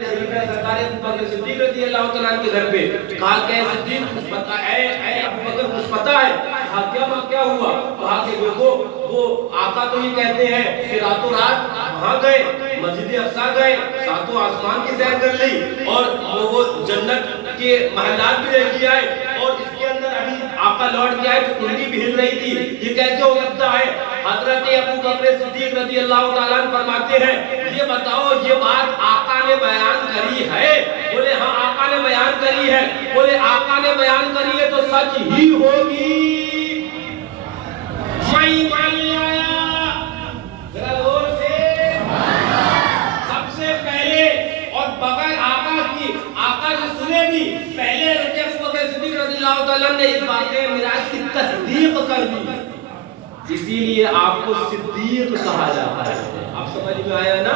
سرکار ابو بکر صدیق رضی اللہ تعالیٰ عنہ کے گھر پہ کہا کہ صدیق کچھ پتا ہے، اے ابو بکر کچھ پتا ہے؟ کہا کیا ہوا؟ کہا کہ دیکھو وہ آقا تو یہ کہتے ہیں کہ راتوں رات وہاں گئے، مسجد اقصیٰ گئے، ساتوں آسمان کی سیر کر لی اور وہ جنت کے محلات بھی دیکھ آئے، اور اس کے اندر ابھی آقا لوٹ کے آئے تو کنڈی بھی ہل رہی تھی، یہ کیسے ہو سکتا ہے؟ حضرت ابو بکر صدیق رضی اللہ تعالیٰ عنہ فرماتے ہیں یہ بتاؤ یہ بات آقا نے بیان کری ہے؟ بولے ہاں آقا نے بیان کری ہے۔ بولے آقا نے بیان کری ہے تو سچ ہی ہوگی۔ میں ایمان لے آیا، ذرا زور سے، سب سے پہلے اور بغیر آقا کی، آقا سے سنے بھی پہلے ابو بکر صدیق رضی اللہ تعالیٰ نے اس واقعے معراج کی تصدیق کر دی، اسی لیے آپ کو صدیق کہا جاتا ہے۔ آپ سمجھ میں آیا نا؟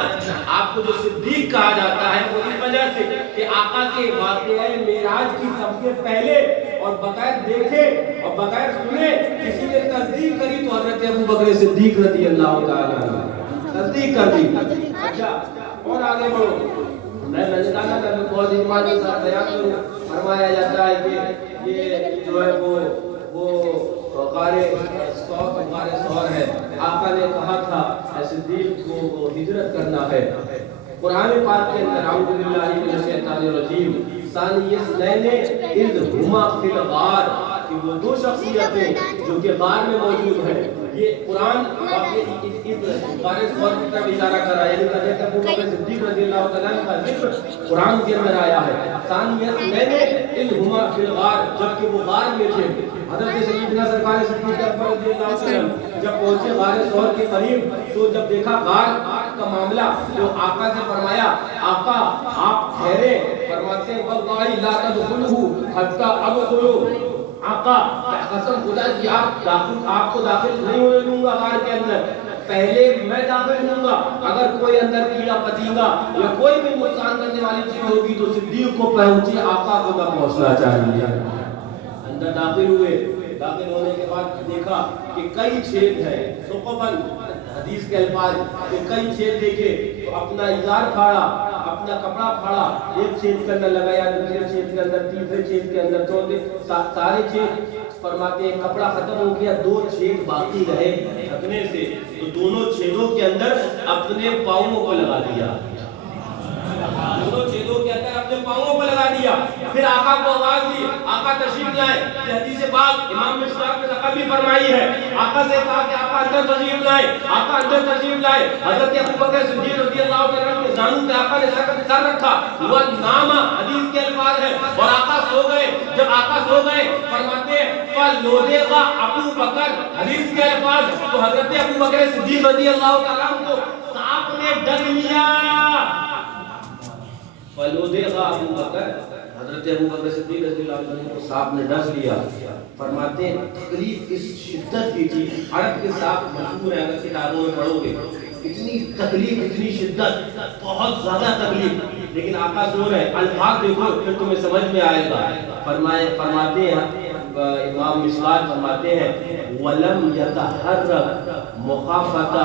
آپ کو جو صدیق کہا جاتا ہے وہ اس وجہ سے کہ آقا کے واقعہ معراج کی سب سے پہلے اور بغیر دیکھے اور بغیر سنے کسی نے تصدیق کری تو حضرت ابو بکر صدیق رضی اللہ تعالیٰ عنہ تصدیق کر دی۔ اچھا اور آگے بڑھو، میں نے کہا تھا کہ بہت ایمان کے ساتھ بیان کروں، فرمایا جاتا ہے کہ یہ جو ہے وہ غار ثور ہے، آقا نے کہا تھا اے صدیق کو ہجرت کرنا ہے۔ قرآن پاک کے اندر اعوذ باللہ من الشیطان الرجیم ثانی اثنین اذ ہما فی الغار، کہ وہ دو شخصیتیں جو کہ غار میں موجود ہیں، یہ قرآن اس غار ثور کی طرف اشارہ کر رہا ہے، یعنی حضرت ابو بکر صدیق رضی اللہ تعالیٰ عنہ کا ذکر قرآن کے اندر آیا ہے۔ ثانی اثنین اذ ہما فی الغار، جبکہ وہ غار میں تھے۔ حضرت سیدنا سرکار صدیق اکبر رضی اللہ عنہ جب پہنچے غار ثور کے قریب تو جب دیکھا غار کا معاملہ تو آقا سے فرمایا آقا آپ ٹھہرے، فرماتے ہیں واللہ لا تدخلوا حتی ادخلوا، آقا قسم خدا کی آپ کو داخل نہیں ہونے دوں گا غار کے اندر، پہلے میں داخل ہوں گا، اگر کوئی اندر کیڑا پتنگا یا کوئی بھی نقصان کرنے والی چیز ہوگی تو صدیق کو پہنچی، آقا کو نہ پہنچنا چاہیے۔ اندر داخل ہوئے، داخل ہونے کے بعد دیکھا کہ کئی چھید ہیں، ثقباً حدیث کے الفاظ کہ کئی چھید دیکھے تو اپنا ازار پھاڑا، اپنا کپڑا پھاڑا، ایک چھید کے اندر لگایا، دوسرے چھید کے اندر، تیسرے چھید کے اندر، چوتھے، سارے چھید فرماتے ہیں کپڑا ختم ہو گیا، دو چھید باقی رہے ڈھکنے سے، تو دونوں چھیدوں کے اندر اپنے پاؤں کو لگا دیا، دونوں چھیدوں کے اندر اپنے پاؤں کو لگا دیا۔ پھر آقا کو آواز دی، آقا تشریف لائے، یہ حدیث پاک امام مشکات نے نقل بھی فرمائی ہے۔ آقا سے کہا کہ آقا اندر تشریف لائے، آقا اندر تشریف لائے۔ حضرت ابو بکر صدیق رضی اللہ تعالیٰ عنہ کے زانوں پہ آقا نے سر رکھا، وہ نامہ حدیث کے الفاظ ہے، اور آقا سو گئے۔ جب آقا سو گئے فرماتے ہیں فَلُوْدِغَ ابو بکر، حدیث کے الفاظ، تو حضرت ابو بکر صدیق رضی اللہ تعالیٰ عنہ کو سانپ نے ڈس لیا۔ فَلُوْدِغَ ابو بکر، حضرت ابو بکر صدیق رضی اللہ عنہ کو سانپ نے ڈس لیا۔ فرماتے ہیں تکلیف اس شدت کی تھی، عرب کے سانپ مشہور ہے، اگر کتابوں میں پڑھو گے، اتنی تکلیف، اتنی شدت، بہت زیادہ تکلیف، لیکن آقا سو رہے، الفاظ دیکھو پھر تمہیں سمجھ میں آئے گا۔ فرماتے ہیں امام مشکات فرماتے ہیں وَلَمْ يَتَحَرَّكْ مُخَافَةَ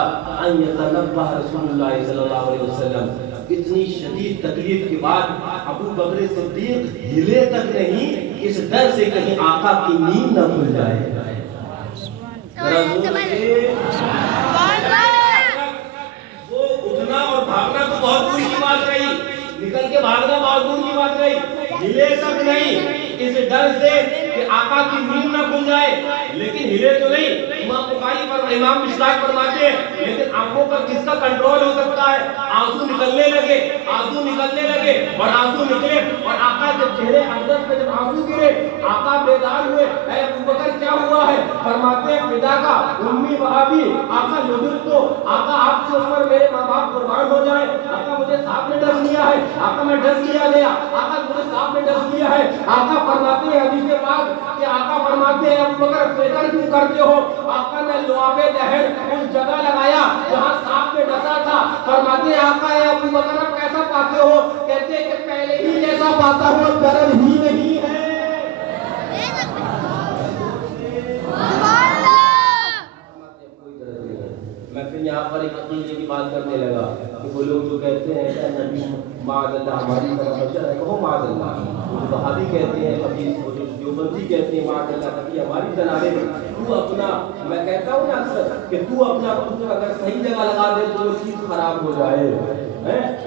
أَنْ يَتَنَبَّهَ رسول اللہ صلی اللہ علیہ وسلم، اتنی شدید تکلیف کے بعد ابو بکر صدیق ہلے تک نہیں، اس ڈر سے کہیں آقا کی نیند نہ کھل جائے۔ وہ اٹھنا اور بھاگنا تو بہت دور کی بات رہی، نکل کے بھاگنا بہت دور کی بات رہی، ہلے تک نہیں، اس ڈر سے کہ آقا کی نیند نہ کھل جائے، لیکن ہلے تو نہیں۔ امام مشکات فرماتے ہیں لیکن آنکھوں پر کس کا کنٹرول ہو سکتا ہے؟ آنسو نکلنے لگے، آنسو نکلنے لگے، اور آنسو نکلے، اور آقا کے چہرے اقدس پہ جب آنسو گرے، آقا بیدار ہوئے، اے ابو بکر کیا ہوا ہے؟ فرماتے ہیں فدا کا امی و ابی، آقا نظر تو، آقا آپ کے اوپر میرے ماں باپ قربان ہو جائے، آقا مجھے سانپ نے ڈس لیا ہے، آقا میں ڈس لیا گیا، آقا مجھے سانپ نے ڈس لیا ہے۔ آقا فرماتے ہیں حدیث پاک کہ آقا فرماتے ہیں ابو بکر فکر کیوں کرتے ہو؟ آقا نے لعاب دہن اس جگہ لگایا جہاں سانپ نے ڈسا تھا۔ فرماتے ہیں آقا اے ابو بکر اب کیسا پاتے ہو؟ کہتے ہیں کہ پہلے ہی جیسا پاتا ہوں، درد ہی نہیں ہے۔ میں پھر یہاں پر ایک عقیدے کی بات کرنے لگا کہ وہ لوگ جو کہتے ہیں کہ نبی معاذ اللہ ہماری طرف بشر ہے، کہو معاذ اللہ. وہ بہادی کہتے ہیں حدیث کو، جو دیوبندی کہتے ہیں معاذ اللہ، نبی ہماری جنابے میں تو اپنا، میں کہتا ہوں نا اکثر کہ تو اپنا خود اگر صحیح جگہ لگا دے تو وہ چیز خراب ہو جائے.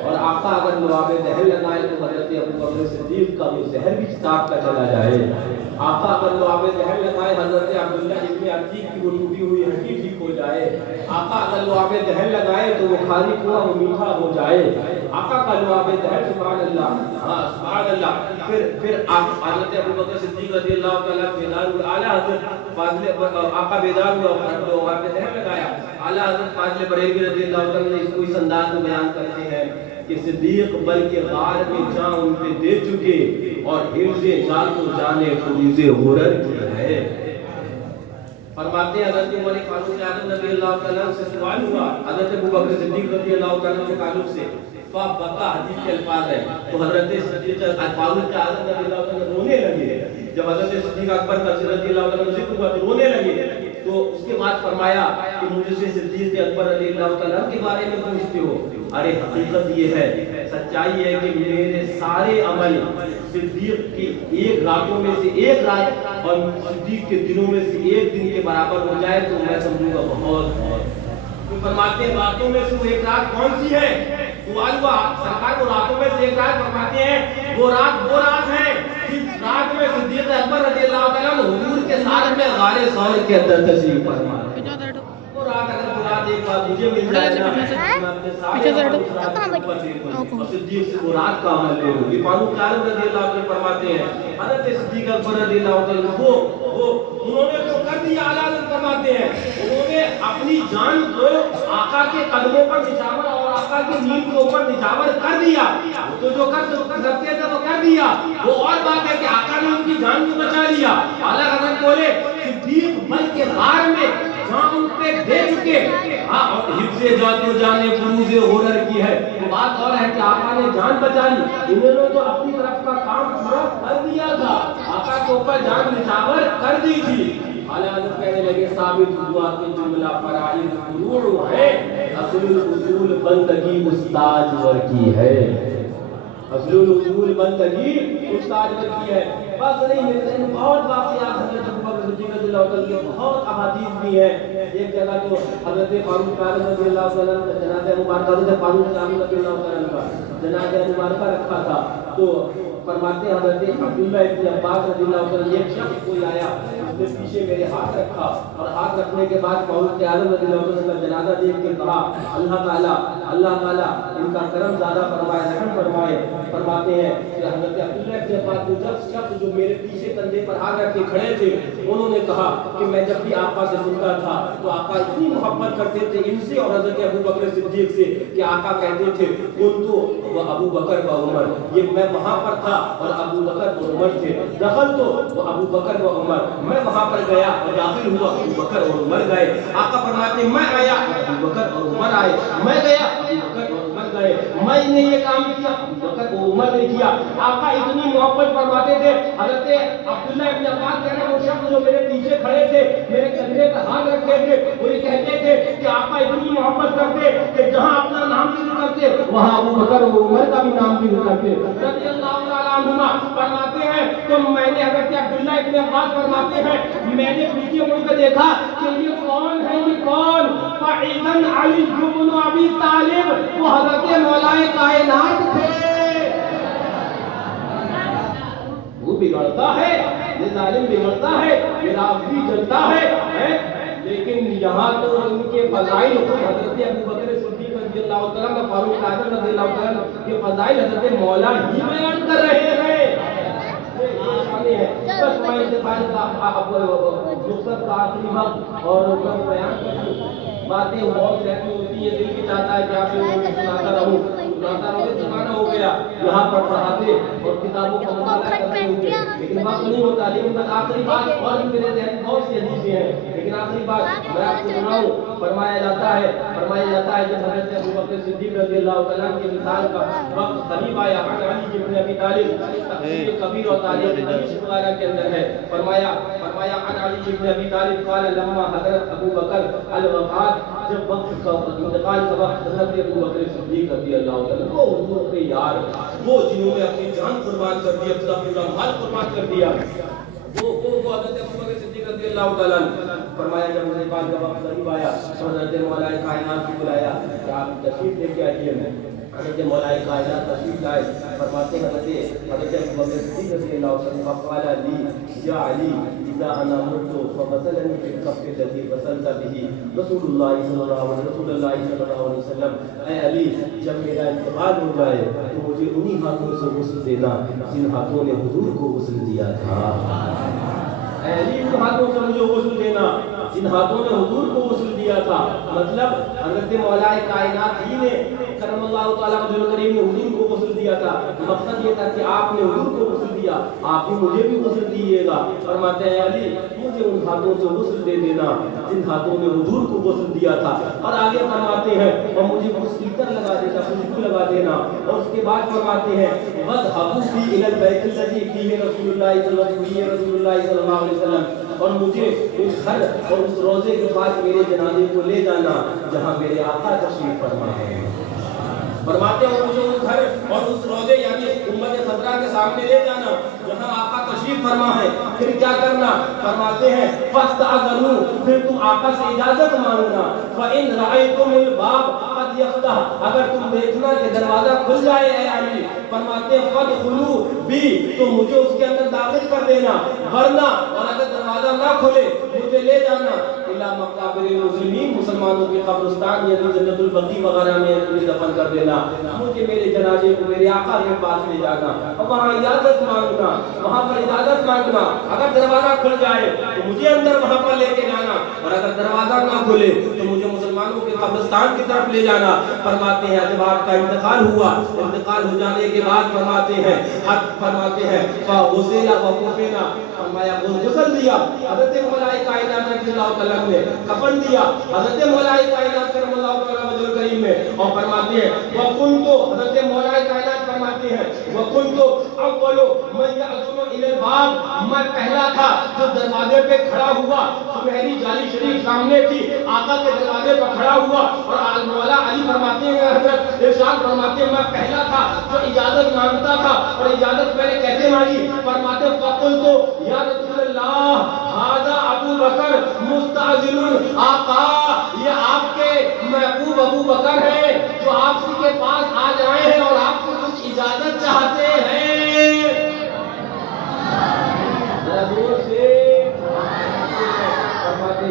اور آقا اگر لعاب دہن لگائے تو حضرت ابوبکر صدیق کا وہ زہر بھی صاف کا چلا جائے. آقا اگر لعاب دہن لگائے حضرت عبداللہ ابن عتیق کی وہ ٹوٹی ہوئی ہڈی ٹھیک ہو جائے. آقا اگر لعاب دہن لگائے تو وہ کھاری کنواں وہ میٹھا ہو جائے. آقا کا لعاب دہن سبحان اللہ، ہاں سبحان اللہ. پھر حضرت ابوبکر صدیق رضی اللہ تعالیٰ بیدار ہوئے، اعلیٰ حضرت فاضل آقا بیدار ہوا اور لعاب دہن لگایا. اعلیٰ حضرت فاضل بریلوی رضی اللہ تعالیٰ نے اس کو اس انداز میں بیان کرتے ہیں کہ صدیق بلکہ غار میں جان ان پہ دے چکے اور حفظ جان کو جانے فروز غرر کی ہے. فرماتے ہیں حضرت عمر فاروق اعظم رضی اللہ تعالیٰ سے سوال ہوا حضرت ابوبکر صدیق رضی اللہ تعالیٰ کے تعلق سے، فبکا حدیث کے الفاظ ہیں، تو حضرت صدیق فاروق اعظم رضی اللہ تعالیٰ رونے لگے. جب حضرت صدیق اکبر رضی اللہ تعالیٰ ذکر ہوا تو رونے لگے. تو اس کے بعد فرمایا کہ مجھ سے صدیق اکبر رضی اللہ تعالیٰ کے بارے میں پوچھتے ہو؟ ارے حقیقت یہ ہے، سچائی ہے کہ میرے سارے عمل صدیق کی ایک راتوں میں سے ایک رات اور صدیق کے دنوں میں سے ایک دن کے برابر ہو جائے تو میں سمجھوں گا بہت. فرماتے ہیں راتوں میں سے وہ ایک رات کون سی ہے؟ سوال ہوا سرکار کو راتوں میں سے ایک رات، فرماتے ہیں وہ رات ہے جس رات میں صدیق اکبر رضی اللہ تعالیٰ حضور کے ساتھ میں غار ثور کے اندر تشریف فرما. وہ رات اگر رات ایک بار مجھے مل جائے نا، میں اپنے سارے صدیق سے وہ رات کا عمل لے لوں. فاروق اعظم رضی اللہ عنہ فرماتے ہیں حضرت صدیق اکبر رضی اللہ عنہ وہ انہوں نے تو کر دیا. اعلیٰ حضرت فرماتے ہیں انہوں نے اپنی جان کو آقا کے قدموں پر نچھاور اور آقا کی نیند کے اوپر نچھاور کر دیا. وہ تو جو کر سکتے تھے وہ کر دیا. وہ اور بات ہے کہ آقا نے ان کی جان کو بچا لیا. اعلیٰ حضرت بولے صدیق بلکہ غار میں جان ان پہ دے چکے، ہاں اور حفظ جان کو جانے فروز غرر کی ہے. تو بات اور ہے کہ آقا نے جان بچا لی، انہوں نے تو اپنی طرف کا کام پورا کر دیا تھا، آقا کے اوپر جان نچھاور کر دی تھی. اعلیٰ حضرت کہنے لگے ثابت ہوا کہ جملہ فرائض فروع ہے، اصل الاصول بندگی استاد ور کی ہے. اصل الاصول بندگی استاد ور کی ہے. بس نہیں ملتے ہیں بہت واقعات حضرت ابوبکر صدیق رضی اللہ تعالیٰ کے بہت احادیث بھی ہیں. ایک جگہ تو حضرت فاروق اعظم رضی اللہ تعالیٰ کا جنازہ مبارکہ، حضرت فاروق اعظم رضی اللہ تعالیٰ کا جنازہ مبارکہ رکھا تھا. تو فرماتے ہیں حضرت عبداللہ ابن عباس رضی اللہ تعالیٰ ایک شخص کوئی آیا، اس نے پیچھے میرے ہاتھ رکھا اور ہاتھ رکھنے کے بعد فاروق اعظم رضی اللہ تعالیٰ کا جنازہ دیکھ کے کہا اللہ تعالیٰ ان کا کرم زیادہ فرمائے، رحم فرمائے. فرماتے ہیں کہ حضرت عبداللہ ابن عباس وہ شخص جو میرے پیچھے کندھے پر ہاتھ رکھ کے کھڑے تھے، انہوں نے کہا کہ میں جب بھی آقا سے سنتا تھا تو آقا اتنی محبت کرتے تھے ان سے اور حضرت ابوبکر صدیق سے کہ آقا کہتے تھے کنتو و ابوبکر و عمر، یہ میں وہاں پر تھا اور ابوبکر و عمر تھے. دخل تو وہ ابوبکر و عمر، میں وہاں پر گیا اور داخل ہوا ابوبکر اور عمر گئے. آقا فرماتے میں آیا ابوبکر اور عمر آئے، میں گیا ابوبکر اور عمر گئے. میں نے یہ کام کیا ابوبکر اور عمر نے کیا. آقا اتنی محبت فرماتے تھے. حضرت عبداللہ ابن عباس کہتے ہیں وہ شخص جو میرے پیچھے کھڑے تھے میرے کندھے پر ہاتھ رکھتے تھے، وہ یہ کہتے تھے کہ آقا اتنی محبت کرتے کہ جہاں اپنا نام ذکر کرتے وہاں ابوبکر اور عمر کا بھی نام ذکر کرتے رضی اللہ تعالیٰ عنہما. فرماتے ہیں تو میں نے حضرت عبداللہ ابن عباس فرماتے ہیں میں نے پیچھے مڑ کر دیکھا کہ یہ کون ہے، یہ کون؟ فَإِذًا عَلِيٌّ بْنُ أَبِي طَالِبٍ، وہ حضرت مولائے کائنات تھے. وہ بگڑتا ہے، یہ ظالم بگڑتا ہے، یہ رافضی جلتا ہے، لیکن یہاں تو ان کے فضائل خود حضرت ابوبکر صدیق رضی اللہ تعالیٰ کا، فاروق اعظم رضی اللہ تعالیٰ کے فضائل حضرت مولا ہی بیان کر رہے ہیں. بس میں انتفاعی کا رخصت کا آخری وقت اور بیان کروں. باتیں بہت رہتی ہوتی ہیں، دل کی چاہتا ہے کہ آپ لوگوں کو سناتا رہوں زمانہ ہو گیا یہاں پر پڑھاتے اور کتابوں کا مطالعہ کرتے ہوئے، لیکن وقت نہیں ہوتا. لیکن بس آخری بات اور بھی میرے ذہن بہت سی حدیثیں ہیں، لیکن لیکن آخری بات میں آپ کو سناؤں، فرمایا جاتا ہے جب حضرت ابوبکر صدیق رضی اللہ تعالیٰ عنہ کے مثال کا وقت قریب آیا، علی بن ابی طالب تفسیر کبیر اور تاریخ دمشق وغیرہ کے اندر ہے، فرمایا عن علی بن ابی طالب قال لما حضرت ابوبکر الوفات، جب وقت کا انتقال کا وقت حضرت ابوبکر صدیق رضی اللہ تعالیٰ عنہ، وہ حضور کے یار، وہ جنہوں نے اپنی جان قربان کر دی، اپنا پورا مال قربان کر دیا، وہ حضرت ابوبکر صدیق رضی اللہ تعالیٰ عنہ، فرمایا جب مجھے بعد کا وقت قریب آیا تو حضرت مولا کائنات کو بلایا کہ آپ تشریف لے کے آئیے، میں حضرت مولا کائنات تشریف لائے، فرماتے ہیں حضرت ابوبکر صدیق رضی اللہ عنہ فقال لی یا علی اذا انا مت فغسلني في الكف الذي غسلت به رسول اللہ صلی اللہ علیہ وسلم، اے علی جب میرا انتقال ہو جائے تو مجھے انہی ہاتھوں سے غسل دینا جن ہاتھوں نے حضور کو غسل دیا تھا، اے علی ان ہاتھوں سے مجھے غسل دینا جن ہاتھوں نے حضور کو غسل دیا تھا۔ مطلب حضرت مولا کائنات ہی نے کرم اللہ تعالیٰ وجل کریم نے حضور کو غسل دیا تھا، مقصد یہ تھا کہ آپ نے حضور کو غسل دیا، آپ بھی مجھے بھی غسل دیجیے گا۔ فرماتے ہیں علی مجھے ان ہاتھوں سے غسل دے دینا جن ہاتھوں نے حضور کو غسل دیا تھا، اور آگے فرماتے ہیں اور مجھے غسل لگا دینا، خوشبو لگا دینا، اور اس کے بعد فرماتے ہیں وَذْهَبُوا بِي إِلَى الْبَيْتِ الَّذِي فِيهِ رسول اللہ صلی اللہ علیہ وسلم، اور مجھے اس گھر اور اس روزے کے پاس میرے جنازے کو لے جانا جہاں میرے آقا تشریف فرما ہے۔ فرماتے ہیں مجھے اس گھر اور اس روزے یعنی امت خضرا کے سامنے لے جانا جہاں آقا تشریف فرما ہے، پھر کیا کرنا؟ فرماتے ہیں فَاسْتَأْذَنُوا، پھر تم آقا سے اجازت مانگنا، فَإِنْ رَأَيْتُمُ الْبَابَ قَدْ يَفْتَحُ، اگر تم دیکھنا کہ دروازہ کھل جائے اے علی، فرماتے ہیں فَادْخُلُوا بِي، تو مجھے اس کے اندر داخل کر دینا، ورنہ اور اگر دروازہ نہ کھلے مجھے لے جانا اِلَى مَقَابِرِ الْمُسْلِمِينَ، مسلمانوں کے قبرستان یعنی جنت البقیع وغیرہ میں مجھے دفن کر دینا، مجھے میرے جنازے کو میرے آقا کے پاس لے جانا اور وہاں اجازت مانگنا، وہاں پر اجازت مانگنا، اگر دروازہ کھل جائے تو مجھے اندر وہاں پر لے کے جانا، اور اگر دروازہ نہ کھلے تو مجھے مسلمانوں کے قبرستان کی طرف لے جانا۔ فرماتے ہیں جب آپ کا انتقال ہوا، انتقال ہو جانے کے بعد فرماتے ہیں فَغُسِلَ وَكُفِنَ، فرمایا غسل دیا حضرت مولا کائنات رضی اللہ تعالیٰ نے، کفن دیا حضرت مولا کائنات کرم اللہ تعالیٰ وجل کریم میں، اور فرماتے ہیں وَكُنْتُ، حضرت مولا کائنات فرماتے ہیں وَكُنْتُ أَوَّلُ مَنْ يَأْذُنُ إِلَى الْبَابِ، میں پہلا تھا جو دروازے پہ کھڑا ہوا، سنہری جالی شریف سامنے تھی، آقا کے دروازے پہ کھڑا ہوا، اور مولا علی فرماتے ہیں حضرت ارشاد فرماتے ہیں میں پہلا تھا جو اجازت مانگتا تھا، اور اجازت میں نے کیسے مانگی؟ فرماتے ہیں فَقُلْتُ یا رسول اللہ ھذا ابو بکر مستأذن، آقا یہ آپ کے محبوب ابو بکر ہیں جو آپ کے پاس آج آئے ہیں اور آپ کو کچھ اجازت چاہتے ہیں۔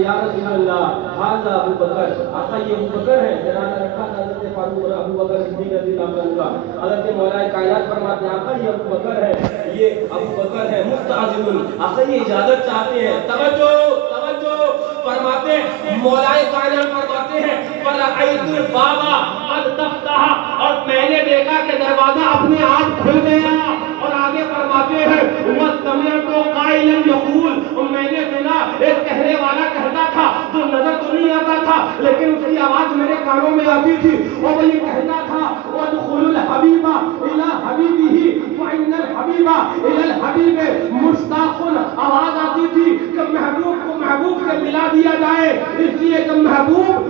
یا رسول اللہ ھذا ابو بکر، آقا یہ ابو بکر ہے، جنازہ رکھا تھا حضرت فاروق اور ابو بکر صدیق رضی اللہ عنہ کا، حضرت مولا کائنات فرماتے ہیں آقا یہ ابو بکر ہے، یہ ابو بکر ہے مستعجل، آقا یہ اجازت چاہتے ہیں۔ توجہ توجہ، فرماتے ہیں مولا کائنات فرماتے ہیں فَرَأَيْتُ الْبَابَ قَدْ تَفْتَحَ، اور میں نے دیکھا کہ دروازہ اپنے آپ کھل گیا، اور آگے فرماتے ہیں وَسَمِعْتُ قَائِلًا يَقُولُ، اور میں نے سنا ایک کہنے والا کہتا تھا جو نظر تو نہیں آتا تھا لیکن اس کی آواز میرے کانوں میں آتی تھی، اور وہ یہ کہتا تھا وَادْخُلُوا الْحَبِيبَ إِلَىٰ حَبِيبِهِ فَإِنَّ الْحَبِيبَ إِلَى الْحَبِيبِ مُشْتَاقٌ، آواز آتی تھی کہ محبوب کو محبوب سے ملا دیا جائے، اس لیے کہ محبوب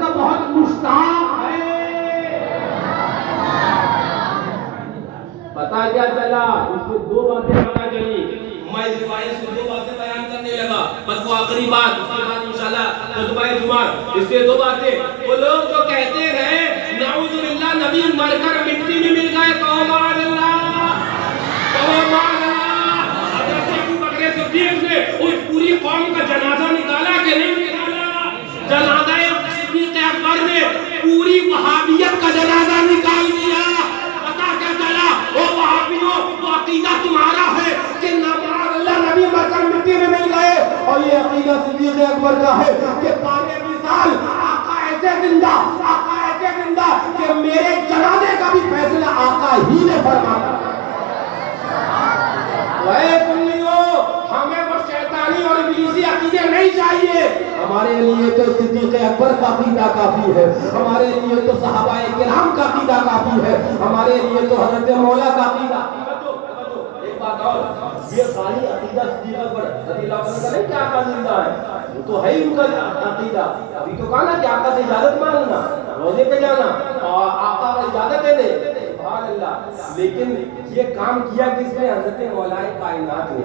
کا بہت مشتاق ہے۔ پتا کیا چلا؟ اس سے دو باتیں پتا چلی، میں اس روایت سے دو باتیں بیان کرنے لگا، بس وہ آخری بات، اس کے بعد انشاءاللہ خطبہ جمعہ، اس سے دو باتیں، وہ لوگ جو کہتے ہیں نعوذ باللہ نبی مر کر مٹی میں مل گئے، کہو معاذ اللہ، کہو معاذ اللہ، حضرت ابو بکر صدیق نے اس پوری قوم کا جنازہ نکالا کہ نہیں نکالا؟ جنازہ صدیق اکبر نے پوری وہابیت کا جنازہ نکال دیا۔ پتا کیا چلا؟ وہ وہابیوں وہ عقیدہ تمہارا ہے کہ نبی مر کر مٹی میں مل گئے، اور یہ عقیدہ صدیق اکبر کا ہے کہ پانے مثال آقا ایسے زندہ کہ میرے جنازے کا بھی فیصلہ آقا ہی نے فرمایا۔ اے سنیو، ہمیں وہ شیطانی اور ابلیسی عقیدے نہیں چاہیے، ہمارے لیے تو صدیق اکبر کا عقیدہ کافی ہے، ہمارے لیے تو صحابہ کرام کا عقیدہ کافی ہے، ہمارے لیے تو حضرت مولا کا عقیدہ۔ ایک بات اور، یہ خالی عقیدہ صدیق اکبر رضی اللہ عنہ کا نہیں کہ آقا زندہ ہے، وہ تو ہے ہی ان کا عقیدہ۔ ابھی تو کہا نا کہ آقا سے اجازت مانگنا، روزے پہ جانا اور آقا کو اجازت دے دے، سبحان اللہ۔ لیکن یہ کام کیا کس نے؟ حضرت مولا کائنات نے۔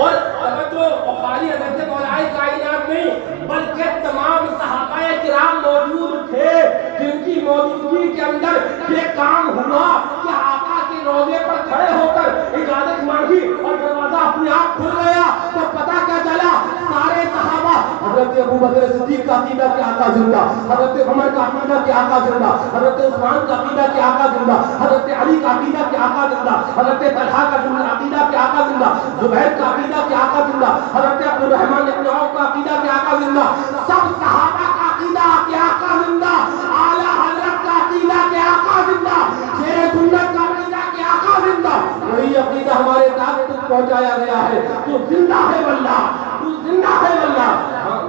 اور توجہ، خالی حضرت مولا کائنات نہیں بلکہ تمام صحابہ کرام موجود تھے جن کی موجودگی کے اندر یہ کام ہوا کہ آقا کے روضے پر کھڑے ہو کر اجازت مانگی اور دروازہ اپنے آپ کھل گیا تو پتہ کیا چلا؟ سارے صحابہ، حضرت ابو بکر صدیق کا عقیدہ کہ آقا زندہ، حضرت عمر کا عقیدہ کہ آقا زندہ، حضرت عثمان کا عقیدہ کہ آقا زندہ، حضرت علی کا عقیدہ کہ آقا زندہ، حضرت طلحہ کا عقیدہ کہ آقا زندہ، زبیر کا عقیدہ کہ آقا زندہ، حضرت عبد الرحمن بن عوف کا عقیدہ کہ آقا زندہ، سب صحابہ کا عقیدہ کہ آقا زندہ، اعلیٰ حضرت کا عقیدہ کہ آقا زندہ، شیر سنت کا عقیدہ کہ آقا زندہ۔ وہی عقیدہ ہمارے تک پہنچایا گیا ہے، تو زندہ ہے واللہ، تو زندہ ہے واللہ،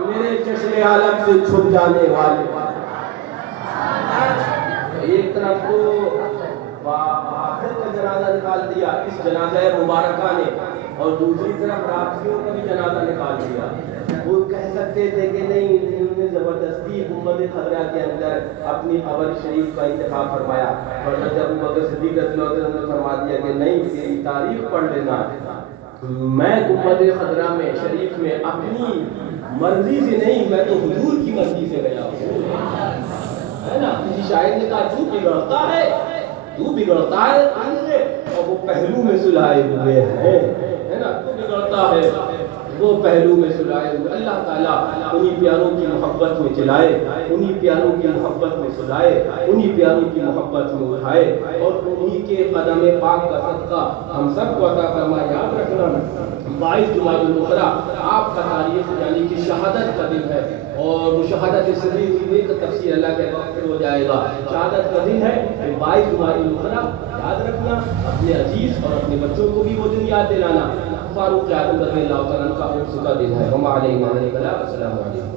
میرے چشم عالم سے چھپ جانے والے۔ ایک طرف تو آخر کا جنازہ نکال دیا اس جنازہ مبارکہ نے، اور دوسری طرف رافضیوں کا بھی جنازہ نکال دیا۔ وہ کہہ سکتے تھے کہ نہیں، انہوں نے زبردستی امت خضرا کے اندر اپنی قبر شریف کا انتخاب فرمایا، اور حضرت ابو بکر صدیق رضی اللہ عنہ نے فرما دیا کہ نہیں، میری تاریخ پڑھ لینا، میں امت خضرا میں شریف میں اپنی مرضی سے نہیں، میں تو حضور کی مرضی سے گیا ہوں، ہے نا۔ کسی شاعر نے کہا تو بگڑتا ہے، تو بگڑتا ہے اور وہ پہلو میں سلائے ہوئے ہیں، ہے نا، تو بگڑتا ہے وہ پہلو میں سلائے ہوئے۔ اللہ تعالیٰ انہی پیاروں کی محبت میں چلائے، انہی پیاروں کی محبت میں سلائے، انہی پیاروں کی محبت میں اٹھائے، اور انہی کے قدم پاک کا صدقہ ہم سب کو عطا فرمائے۔ یاد رکھنا 22 جمادی الاخری آپ کا تاریخ یعنی کہ شہادت کا دن ہے، اور وہ شہادت صدیق کی تفسیر اللہ کے وقت ہو جائے گا۔ شہادت کا دن ہے 22 جمادی الاخری، یاد رکھنا، اپنے عزیز اور اپنے بچوں کو بھی وہ دن یاد دلانا۔ فاروق اعظم رضی اللہ تعالیٰ عنہ کا عرس کا دن ہے۔ ہم علیہ السلام، السلام علیکم۔